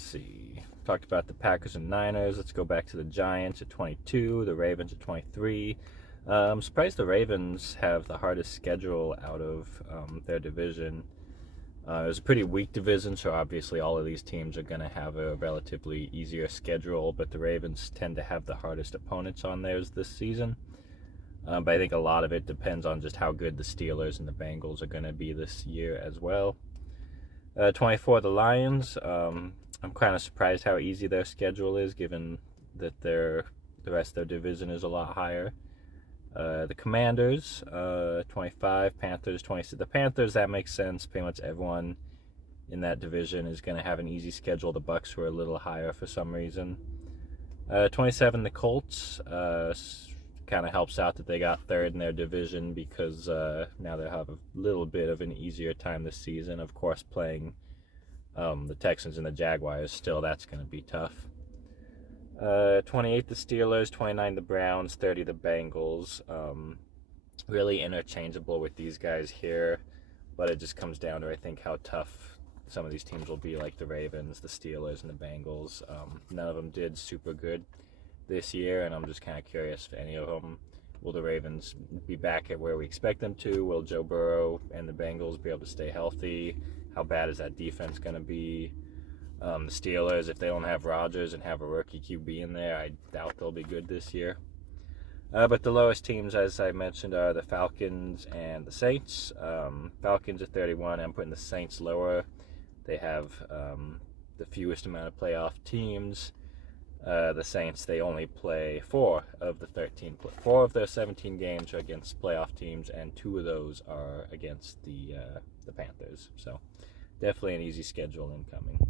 let's see. Talked about the Packers and Niners. Let's go back to the Giants at 22, the Ravens at 23. I'm surprised the Ravens have the hardest schedule out of their division. It was a pretty weak division, so obviously all of these teams are going to have a relatively easier schedule, but the Ravens tend to have the hardest opponents on theirs this season. But I think a lot of it depends on just how good the Steelers and the Bengals are going to be this year as well. 24, the Lions. I'm kind of surprised how easy their schedule is, given that the rest of their division is a lot higher. The Commanders, 25, Panthers, 26. The Panthers, that makes sense. Pretty much everyone in that division is going to have an easy schedule. The Bucs were a little higher for some reason. 27, the Colts. Kind of helps out that they got third in their division because now they have a little bit of an easier time this season. Of course, playing the Texans and the Jaguars, still that's going to be tough. 28 the Steelers, 29 the Browns, 30 the Bengals. Really interchangeable with these guys here, but it just comes down to, I think, how tough some of these teams will be, like the Ravens, the Steelers, and the Bengals. None of them did super good this year, and I'm just kind of curious if any of them. Will the Ravens be back at where we expect them to? Will Joe Burrow and the Bengals be able to stay healthy? How bad is that defense going to be? The Steelers, if they don't have Rodgers and have a rookie QB in there, I doubt they'll be good this year. But the lowest teams, as I mentioned, are the Falcons and the Saints. Falcons at 31. I'm putting the Saints lower. They have the fewest amount of playoff teams. The Saints, they only play 4 of their 17 games are against playoff teams, and 2 of those are against the Panthers. So definitely an easy schedule incoming.